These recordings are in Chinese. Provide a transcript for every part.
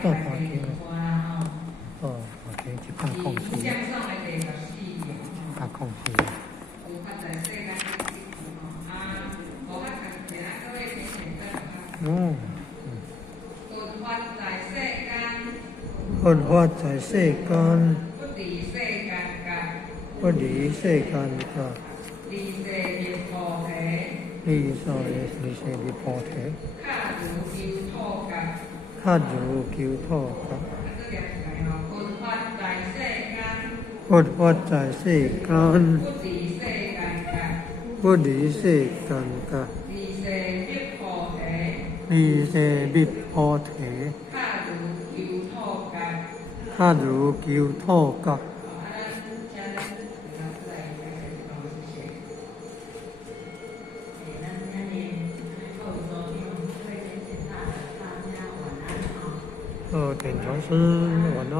都大经哦，大经104，104。哦，佛法在世間，不離世間噶，離世滅菩提，卡如求土噶，佛法在世間，不離世間噶，離世滅菩提，卡如求土噶。田老师晚安。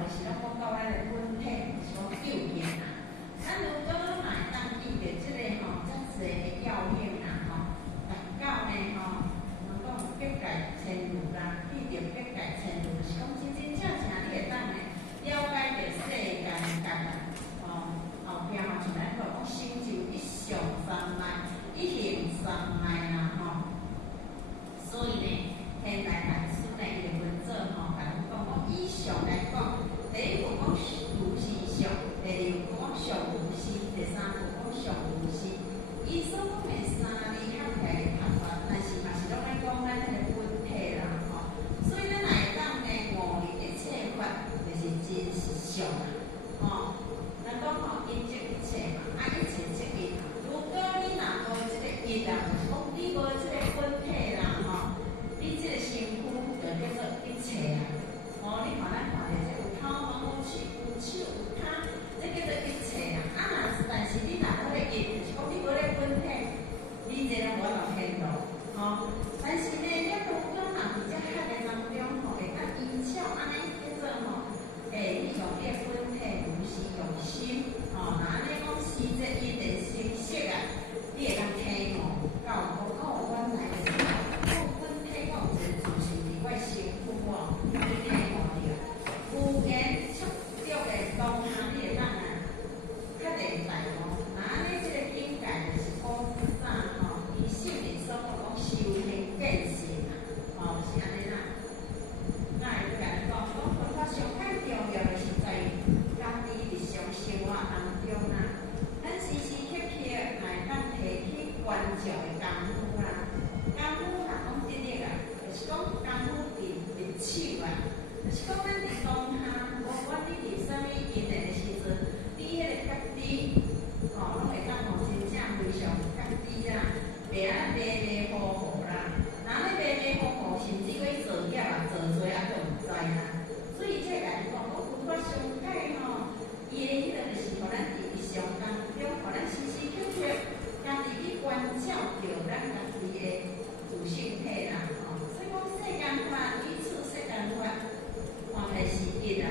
就是咱讲到咱的本体，就是讲究竟啦。咱如果若会当记着即个吼，遮济的要领啦吼，达到呢吼，我讲百界千如啦，记着百界千如，就是讲真真正正你会当呢了解着世间界啊，后壁吼像咱讲成就一相三昧，一行三昧啦吼。所以呢，天台大师呢，伊就分做吼，甲咱讲以上来讲，第一步讲如是相，第二步讲上如是，第三步讲上如是。伊所讲的三字合起来的读法，但是嘛是拢在讲咱迄个本体啦吼。所以咱若会当呢悟入一切法，就是真实相啦，吼。咱讲吼因即一切嘛，一切即因。如果你若无即个因啦，就是讲你无即个本体啦吼，你即个身躯就叫做一切啊。哦，你看咱看着这有头毛有手有手有脚，这叫做一切啊。但是你若无咧因，就是讲你无咧本体，你这个无法度显露，吼。但是呢，咱如果若伫这海的当中吼，会当因巧安尼叫做吼，你用你的本体如是用心，吼，那安尼讲是这因的心识啊，你会当体悟到原来的是我本体我有一个自信伫我的身躯哦，你体悟着。有言触着的当下，你会当啊，较厉害哦。那安尼即个境界就是讲啥吼？伊圣人所讲修行见性啊，吼是安尼啦。那会甲你讲，佛法上较重要的是在于家己日常生活当中啦。咱时时刻刻来当提起关照的功夫啦，功夫若讲直直啊，就是讲功夫入手啊，就是讲咱伫当下，无管你伫啥物因缘的时阵，你迄个觉知，吼，拢会当吼真正非常觉知啦，袂安迷糊糊啦。那咧迷糊糊，甚至于做业啊，做做啊，都毋知啦。所以这来讲，佛法上解吼，伊的迄个就是互咱伫日常当中，互咱时时刻刻家己去关照着咱家己的自性体啦，吼。所以讲世间法，依此世间法，看起来是一啦，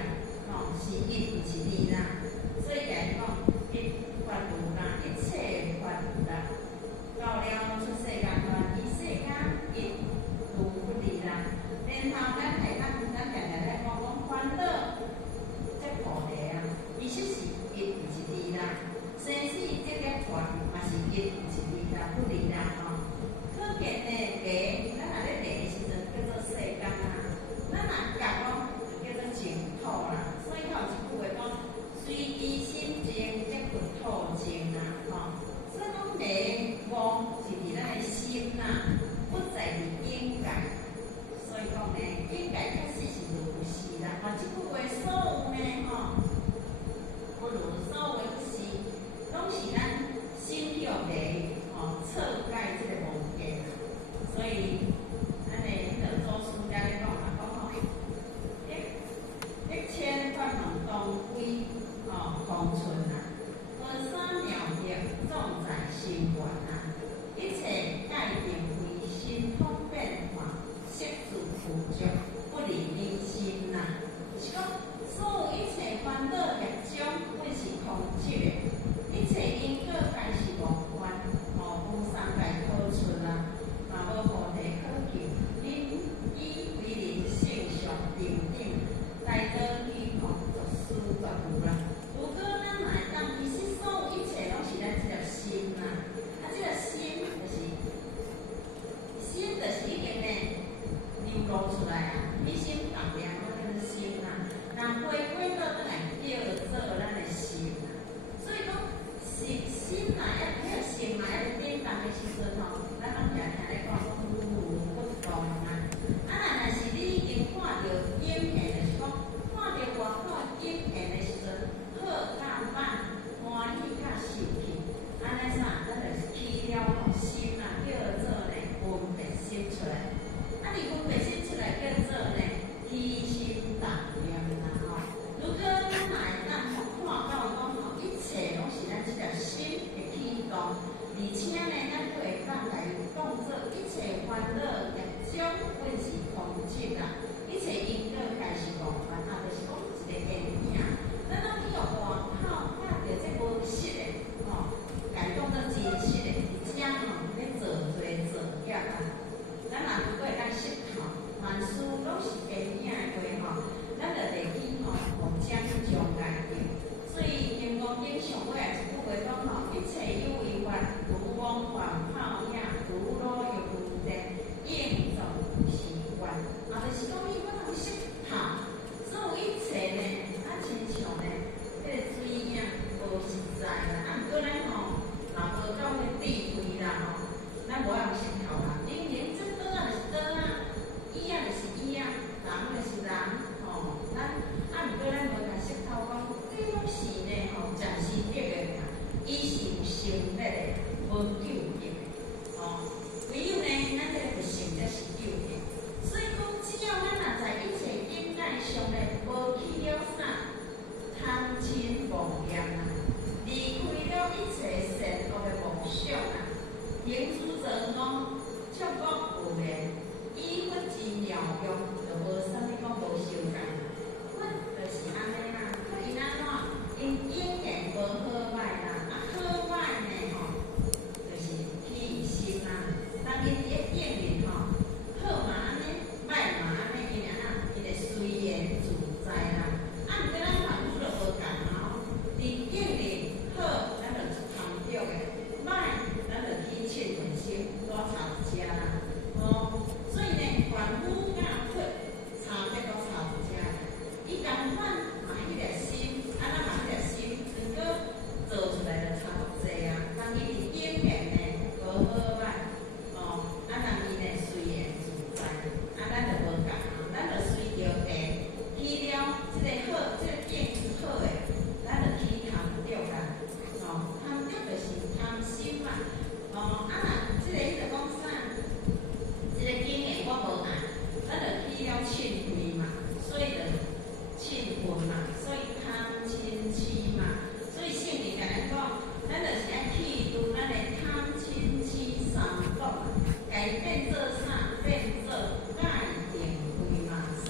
吼，是一，毋是二啦。所以来讲，一法如啦，一切法如啦。到了出世间法，以世间一如不离啦。然后咱下当咱常常咧讲烦恼，这菩提啊，伊实是一，毋是二啦。生死这个法嘛是一，毋是二啦，不离啦吼。可见呢，迷，咱若咧迷的时阵叫做世间啊，咱若觉咯，就叫做净土啦。所以有一句话讲，随其心静，则佛土静啦，吼。所以讲迷悟是伫咱的心啦，不在伫境界。所以讲呢，境界确实是如是啦。嘛，即句话所有呢，吼，不如所有的不是，拢是咱心有迷，吼，彻解即个无间啦。所以，咱的迄个祖师家咧讲嘛，讲吼，一千法门当归，吼，方寸啊，河山妙业种在心源啊，一切界定为心通变化，摄自苦着，不离你心呐。就是讲，所有一切烦恼业种，本是空寂的，一切因果皆是无关，无三界可出啦，嘛无菩提可求。恁以为人性上定定，来得虚空作事作无啦。如果咱若会当，其实所有一切拢是咱即个心啦。即个心就是已经呢流露出来啊，你心动念我叫做心啦。若回归到倒来叫做咱的心啦。所以讲心若迄个心若还颠动的时阵吼，咱拢常常咧讲如如不动啊。若是你已经看到影片，就是讲看到外口影片的时阵，好甲歹，欢喜甲受气，安尼啥，咱就是起了心啊，叫做呢分别心出来。你分别心出来叫做呢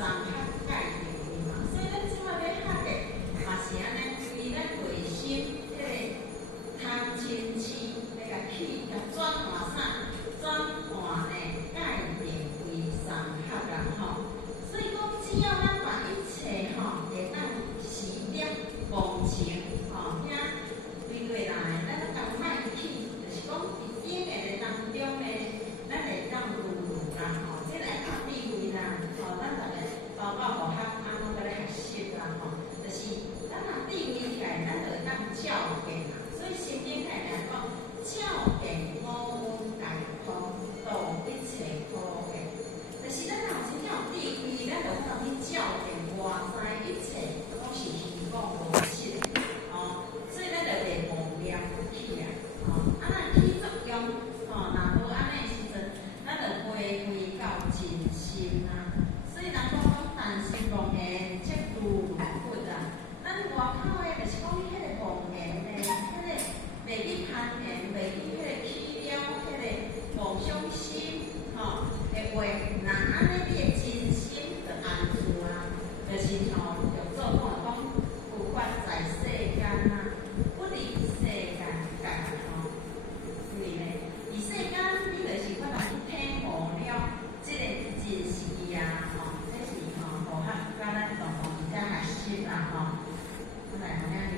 三合界定的嘛，所以咱即摆要学的嘛是安尼，为咱内心迄个贪嗔痴，要甲去甲转换啥？转换呢界定为三合啦吼。所以讲，只要咱把一切吼会当时点忘情吼，遐对过来，咱都当卖去，就是讲伫演的当中呢，咱会当愈啦吼，即个学智慧啦，吼，咱逐个包括无学安怎个咧学习啦吼，就是咱若智慧起来，咱就会当照见啦。所以心经来讲，照见五蕴皆空，度一切苦厄。就是咱若有真正有智慧，咱就有法去照见外在一切拢是虚妄无实的，哦，所以咱就袂妄念起来，哦，啊，咱起作用，哦，若无安尼的时阵，咱就回归到真心啊。所以人讲但是妄言即如不啊，咱外口的就是讲你迄个妄言呢，迄个袂去攀缘，袂去迄个起了迄个妄想心，吼，的话，那安尼你的真心就安住啊，就是吼，就做看讲，有法在世间啊，不离世间界吼，因为呢，伫世间你就是法通去体悟了即个真实啊，吼，这是吼，互学甲咱同学真正学习啦，吼，我来同样你。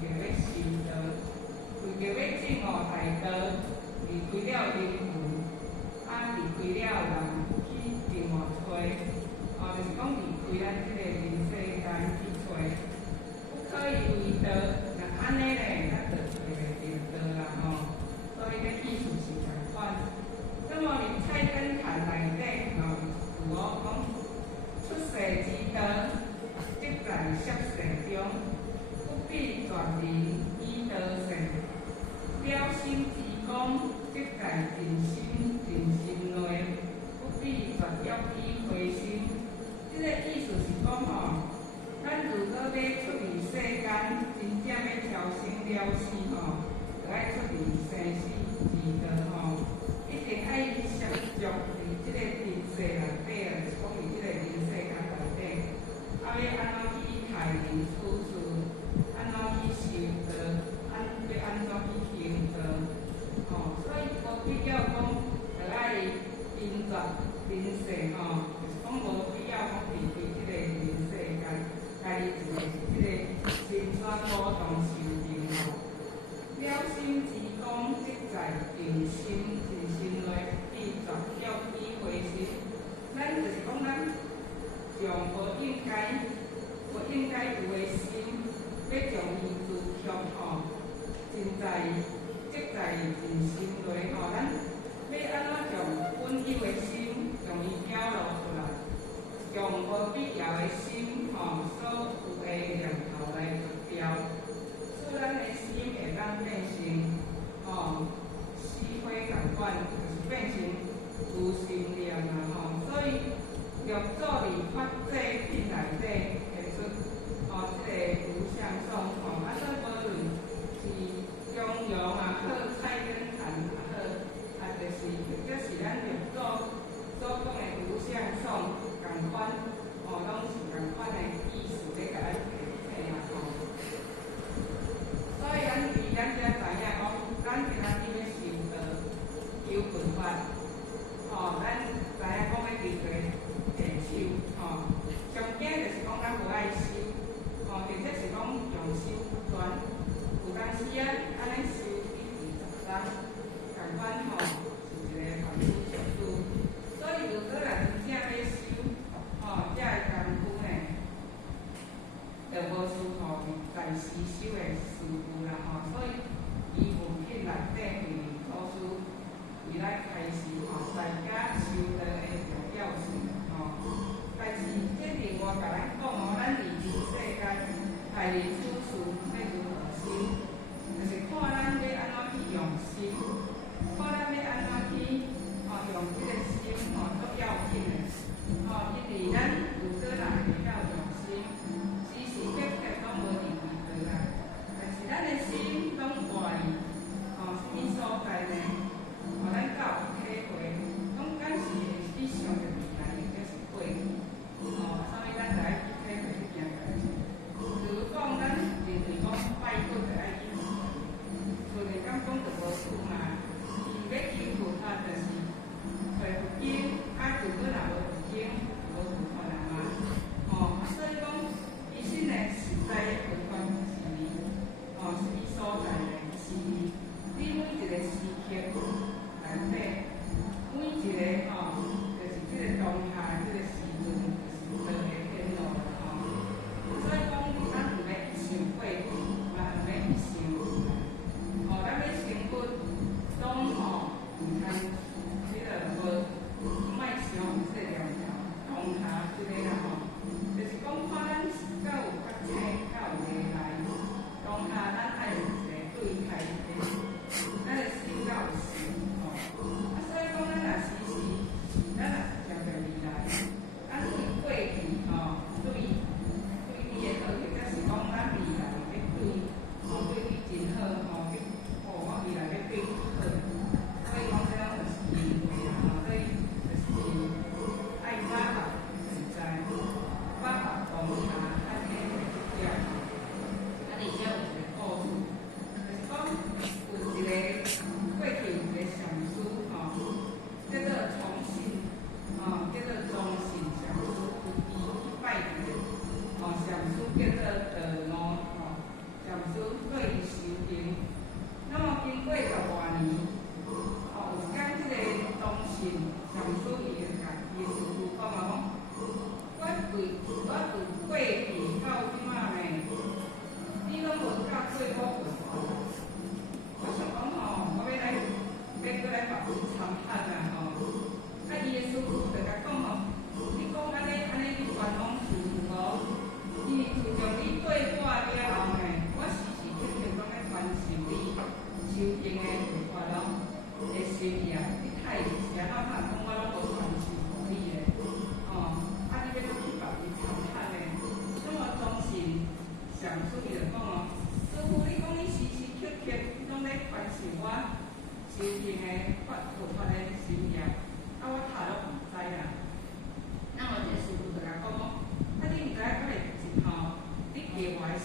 为着要修道，为着要证悟大道。了生吼，就爱出人生死之道吼，一定爱涉足伫即个人世内底啊，就是讲伫即个人世间内底，啊要安怎去待人处事，安怎去修道，要安怎去行道，吼，所以无必要讲就爱因着人世吼，就是讲无必要讲离开即个人世间，家己一个即个心酸苦痛受尽吼。了心之功，即在定心，定心内必绝要以回心。咱就是讲，咱将无应该有的心，要将伊自却吼，即在定心内吼，咱要安怎将本有的心，将伊表露出来，将无必要的心吼，所有的念头来除掉。使咱的心会当变成死火共款，就是变成无心念啦吼。所以玉祖伫发这品内底提出即个无相颂吼，啊，说无论是中庸也好，菜根谭也好，啊，就是咱玉祖所讲的无相颂共款，拢是共款的意思咧，甲咱提啦吼。所以咱遮知影讲，咱今仔日要修道、求佛法，咱知影讲要伫个地修，上惊就是讲咱无爱修，或者是讲用修不专，有当时啊，安尼修一时10天，共款是一个凡夫俗子。所以如果若真正要修，遮个功夫呢，就无师傅在时修的师傅啦吼，所以伊文品内底为古书，伊来开示大家修道的重要性但是这另外甲咱讲咱离开世间，待人处事要如何修，就是看咱要安怎去用心。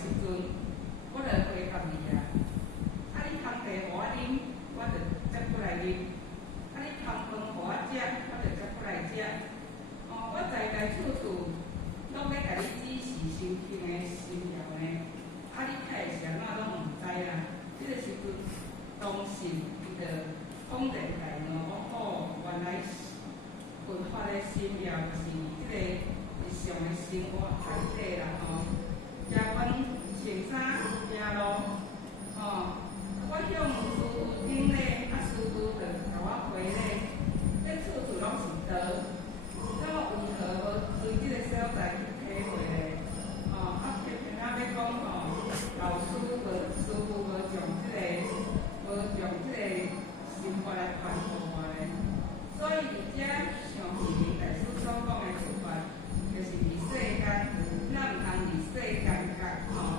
时阵，我就回答你啊。啊，你烘茶互我啉，我就接过来啉；啊，你烘饭互我食，我就接过来食。我在处处拢要甲你指示修行的心了呢。啊，你太是安怎拢毋知啦？即个时阵，当时伊就恍然大悟，原来佛法的心了就是即个日常的生活内底啦食饭、穿衫、行路，我向师父顶礼，师父就甲我回礼，这处处拢是道。那么为何无对即个所在去体会呢？偏偏要讲老师师父无将即个心法来传互我呢。所以伫遮像慧明大师所讲的佛法，就是伫世间，咱毋通伫世间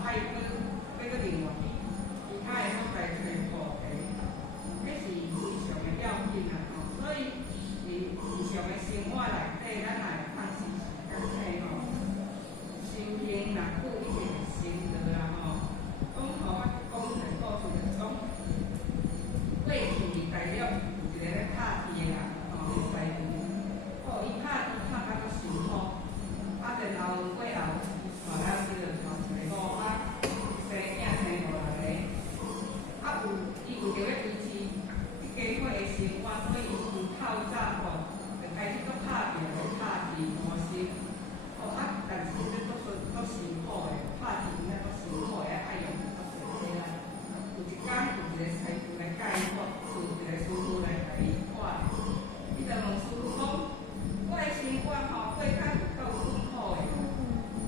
爱要搁另外去其他的所在找菩提，这是非常的要紧啦所以伫日常的生活内底，咱若会通时时间替修行若久一定会成道啦讲我讲一个故事，就是讲过去伫大陆有一个咧拍戏的人伊师傅，伊拍戏拍到足辛苦，然后过后后来伊就传一个某生囝生5、6个，伊为着要维持即家伙的生活，所以伊从透早就开始做拍片来拍戏磨心，但是这足辛苦的，拍戏真正足辛苦的，爱用足多体力。有一天有一个师傅来教我，一个师傅来甲伊看，伊就问师傅讲：我的生活过较有够困苦的，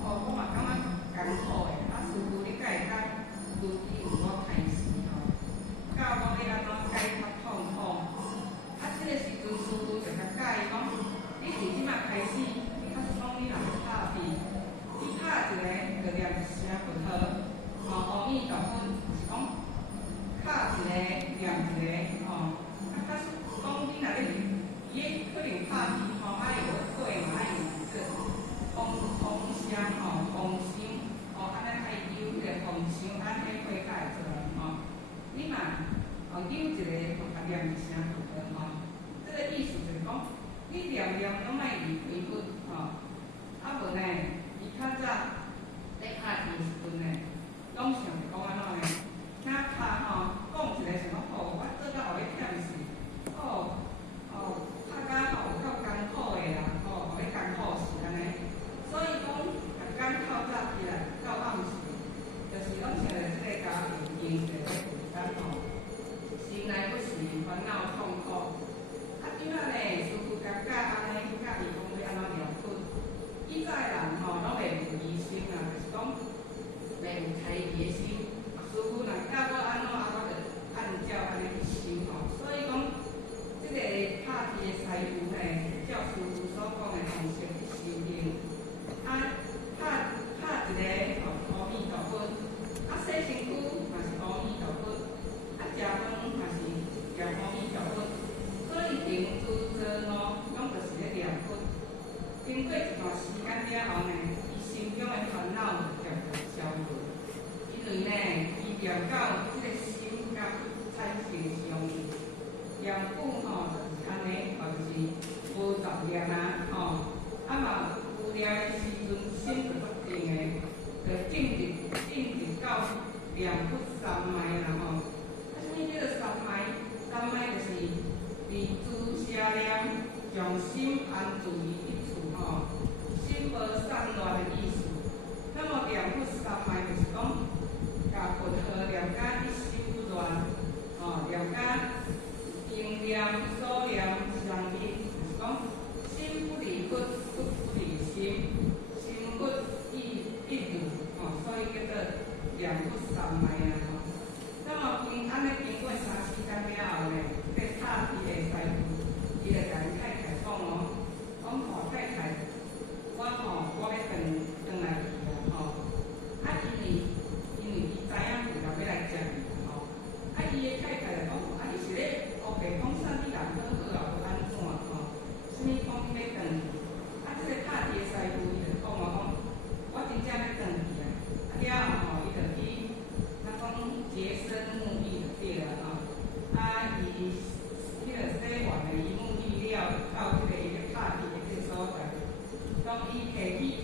我嘛感觉艰苦的。师傅你敢会当如意有我开示教我要安怎解脱痛苦。这个时阵师傅就甲教伊讲：你从即摆开始，你假使讲你若要拍片，你拍一个就念一声佛号，阿弥陀佛，是讲拍一个念一个假使讲你若咧伊可能拍片爱有对嘛，爱有这风声风声安尼爱有迄个风声，安尼会较会做你嘛有一个念一声佛号这个意思就是讲，你念拢莫离开佛无呢，伊较早咧拍片时阵呢，拢想着讲安怎呢？若拍讲一个想讲我做到后尾忝死，拍到有够艰苦的啦，后尾艰苦死安尼。所以讲，逐天透早起来到暗时，就是拢想着即个家庭经济咧负担心内不时烦恼痛苦。怎啊呢？师傅甲教安尼教伊讲要安怎疗困。以早的人拢袂有疑心啦，就是讲袂有猜疑的心。师傅若教我安怎，我就按照安尼去修所以讲，即个拍戏的师傅呢，照师傅所讲的方式去修行。拍一个阿弥陀佛，洗身躯嘛是阿弥陀佛，食饭嘛是念阿弥陀佛。所以平住坐卧，拢就是咧念佛。经过一段时间了后呢，伊心中的烦恼就渐渐消除，因为呢，伊念到即个心甲产生相应，念久就是安尼，就是无杂念嘛有念的时阵心就足定的，就进入到念佛三昧啦什么叫做三昧？三昧就是离诸邪念，将心安住于一处心无散乱的意思。那么念佛三昧就是讲，甲佛号念甲一心不乱，念甲应念所念相应，就是讲心不离佛，佛不离心，心佛一如所以叫做念佛三昧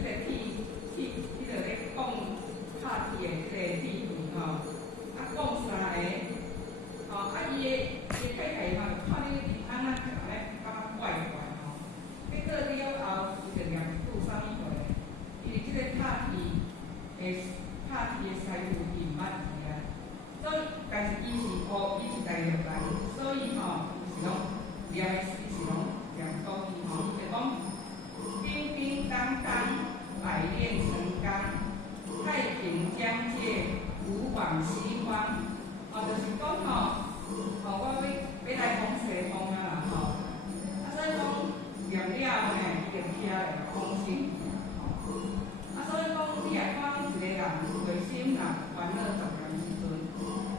个迄个咧讲拍铁的这个铁皮吼，啊讲三个，哦啊伊的太太嘛看你安那讲咧，感觉怪怪吼。结果了后，伊就念拄啥物货，因为即个拍铁的师傅伊毋捌字啊，所以但是伊是大陆人，所以吼伊是拢念的伊是拢念国语吼，伊就讲叮叮当当，百炼成钢，太平疆界，古往西方，就是讲吼，我要来讲西方啊啦吼，所以讲念了呢，伊就起来放心，所以讲你若看一个人内心若烦恼杂念时阵，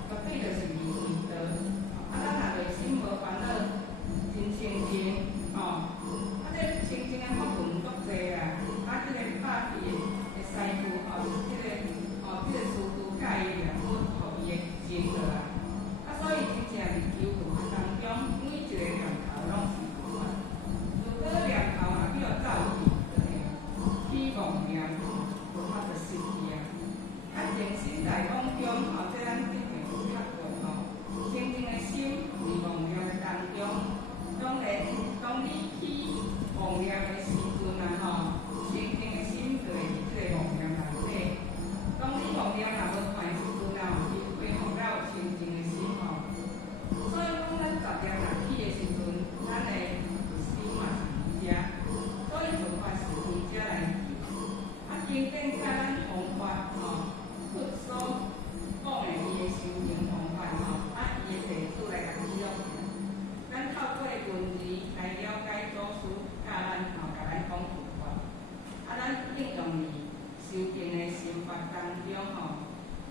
绝对就是离道。咱若内心无烦恼，真清净，这清净的法门足济啦。这个拍皮的师傅，这个师傅教伊念佛，互伊的精落来。所以真正伫修行当中，每一个念头拢是如果念头若叫走去，起妄念，就它就失去啊。静心在当中，这咱之前有读过清净的心伫妄念的当中。当你起妄念的时阵啊，清净的心就会伫这个妄念内底。当你妄念若无断的时阵啊，伊恢复了清净的心所以讲，咱杂念若起的时阵，咱的心嘛是瑜伽，所以就法是瑜伽来。经典教咱方法佛所讲的伊的修行方法伊的弟子来甲记录。咱透过文字来了解祖师教咱甲咱讲佛法，咱应用伫修行的心法当中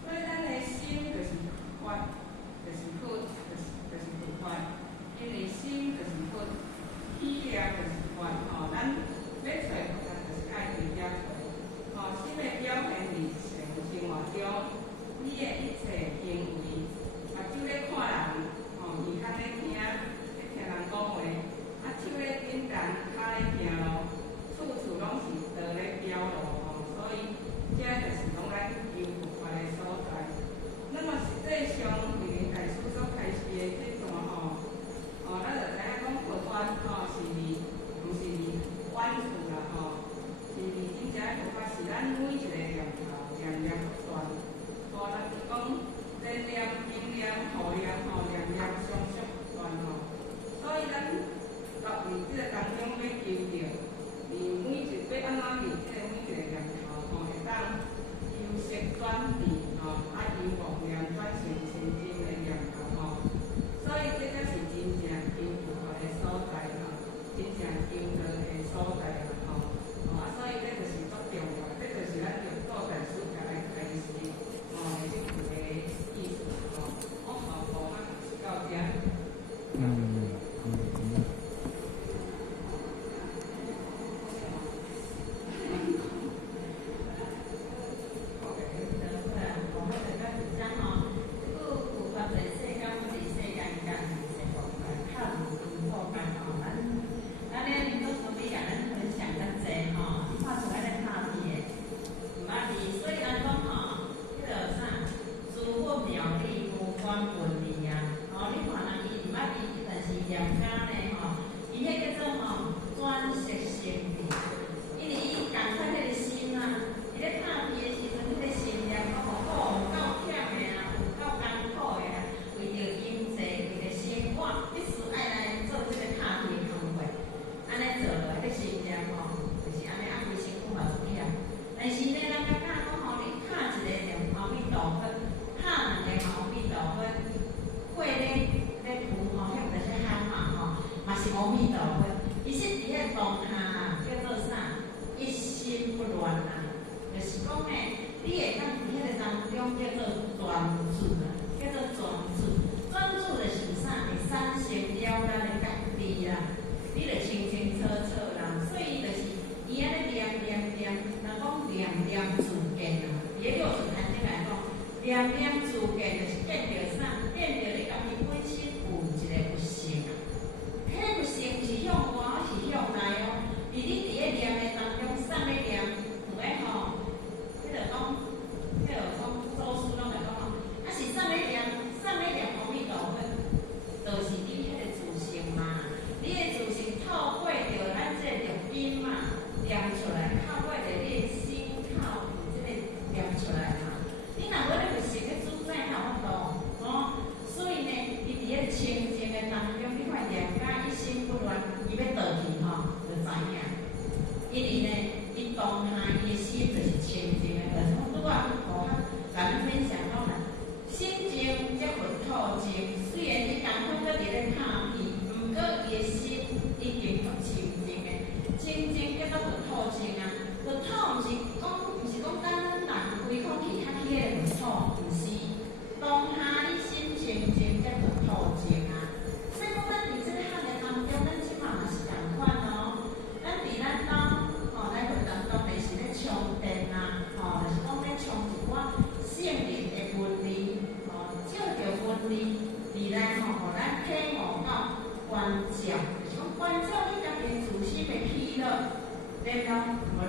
所以咱的心就是法，就是佛，就是佛法。因为心就是佛，意念就是法咱要找佛就是爱伫遮找。心的表现伫生活中，你的一切行为，目睭咧看人，耳孔咧听人讲话，手咧点动，脚咧行路，处处拢是道咧表露所以这就是讲咱修佛法的所在。那么实际上，慧能大师所开示的这段咱就知影讲佛法是毋是远处啦是真正的佛法是咱每一个念头念念不断，咱是讲正念、阴念、负念念念相续不断所以咱伫这个当中要求着，要安怎伫这个每一个念头会当由色转变由妄念转成清净的念头所以这才是真正修佛法的所在真正修道的所在所以这就是足重要，这就是咱着做大师甲咱开示即个意思我是到这。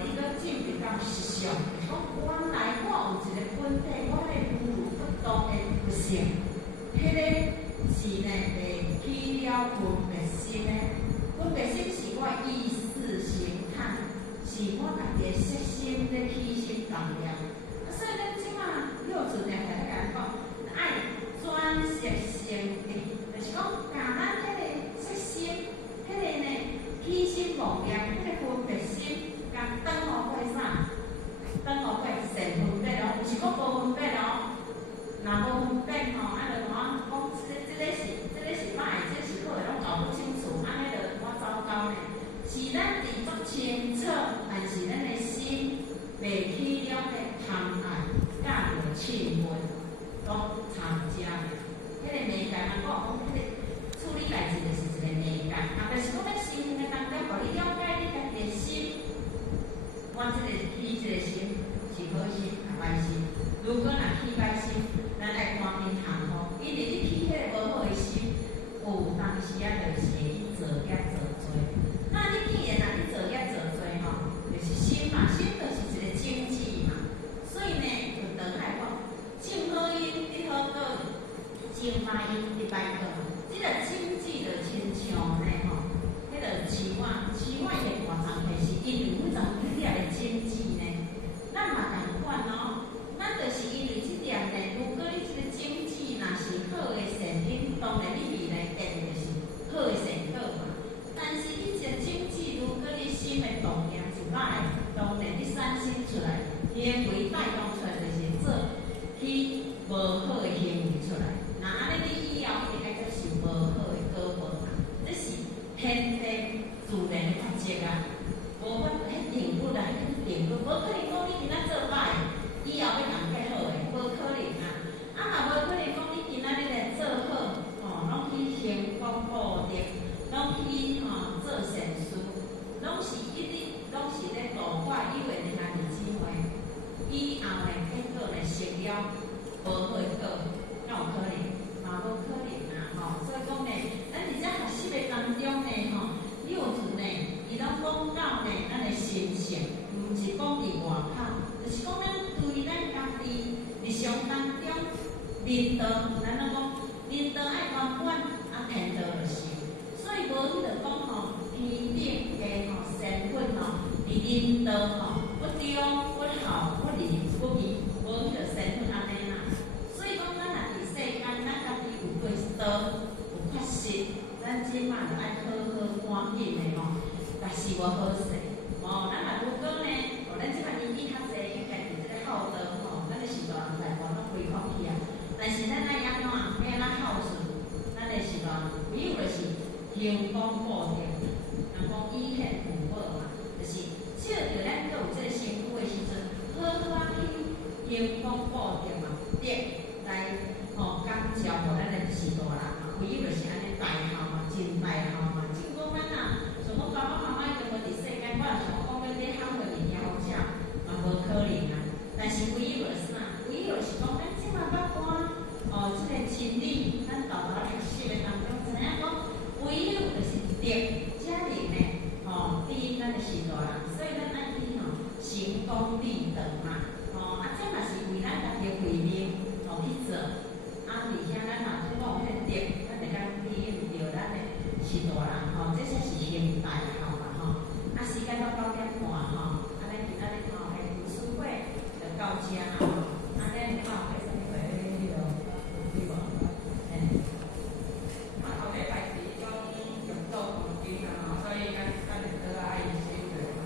你搁进入到实相，就是讲原来我有一个本体，我迄个如如不动的不性，迄个是呢会起了分别心的，分别心是我意识形态，是我家己的色心咧起心动念。所以咱即马幼稚咧，大家讲爱转色性的，就是讲甲咱迄个色心，迄个呢起心动念，迄个分别心。甲转互过啥？转互过善分别咯，毋是讲无分别咯。若无分别吼，就讲即个是歹，即个是好，拢搞不清楚，安尼就我糟糕呢。是咱自足清楚，但是咱的心袂起了个贪爱、甲着气氛，拢参加。迄个媒介，我讲迄个处理代志就是一个媒介，就是讲咱心的当中，互你了解你家己的心。我即个起即个心是好心还歹心？如果若起歹心，咱爱赶紧行吼。因为你起迄个无好的心，有当时啊，就是会去造业造罪。那你既然你造业造罪吼，就是心嘛，心就是一个经济嘛。所以呢，就等来讲，种好因你好果，种歹因你歹果。即个经济就亲像呢吼，迄个树仔，树仔伊会大丛起，是因为每丛你也会经济呢。咱嘛共款哦，咱就是因为即点呢，如果你即个经济若是好的善因，当然你未来定就是好的善果嘛。但是你一个经济，如果你心的动念是歹，当然你产生出来，行为带动出来就是做去无好的行为出来。那安尼你以后会爱接受无好的果报嘛？这是天地自然的法则啊，无法迄定律啊，迄定律，无可能讲你今仔做歹，以后要人较好诶，无可能啊。啊，嘛无可能讲你今仔日来做好，拢去行功报德，拢去做善事，拢是拢是咧度化有缘的兄弟姊妹。以后呢，结果呢，成了无好诶果，哪有可能？嘛无可能啊！所以讲呢，咱伫遮学习的当中呢，幼稚呢，伊拢讲到呢，咱的心性，毋是讲伫外口，就是讲咱对咱家己日常当中，人道，咱拢讲人道爱圆满，天道就是。所以无迄个讲天顶的身份伫人道不中、不好、不利、不义，无迄个身份安尼啦。所以讲，咱若伫世间，咱家己有过道，有确实，咱即摆就爱好好赶紧的家事活好势。咱若如果呢，咱即摆年纪较济，应该伫即个孝道咱的时代人大部拢恢复去啊。但是咱爱安怎？要安怎孝顺？咱的时代唯有就是行功报德，人讲以现父母嘛，就是照着咱有即个身躯的时阵，好好去行功报德嘛，德来感召互咱的时代人嘛，唯有就是安尼大孝嘛，真大孝嘛。即讲咱像我爸爸妈妈已经无伫世间，我也想讲要你喊个物件好食，嘛无可能啊。但是唯有就是啥？唯有就是讲，咱即马捌看即个真理，咱豆豆学习的当中，知影讲，唯有就是德，才能呢，对咱的时代人，所以咱爱去成功立德嘛，这嘛是为咱家己的慧命去做，而且咱若做讲有迄个德，咱会当利用着咱的时代人，这才是行大孝嘛时间到9点半安尼今仔日的读书会就到遮啦安尼有啥物会有无？后礼拜是讲用做黄金所以咱会倒爱心的感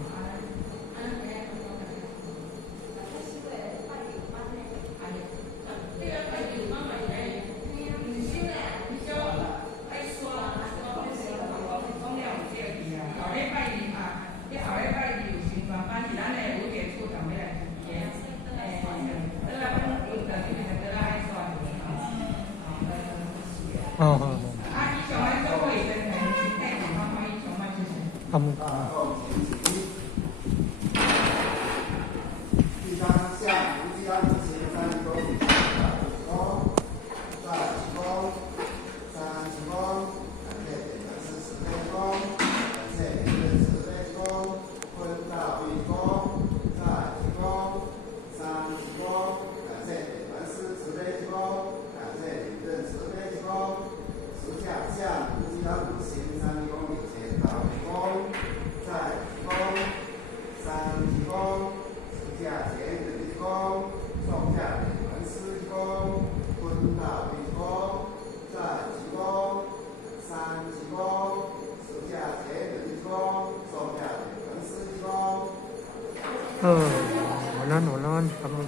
谢您的慈悲功，坤道义功。晚安，晚安，他们。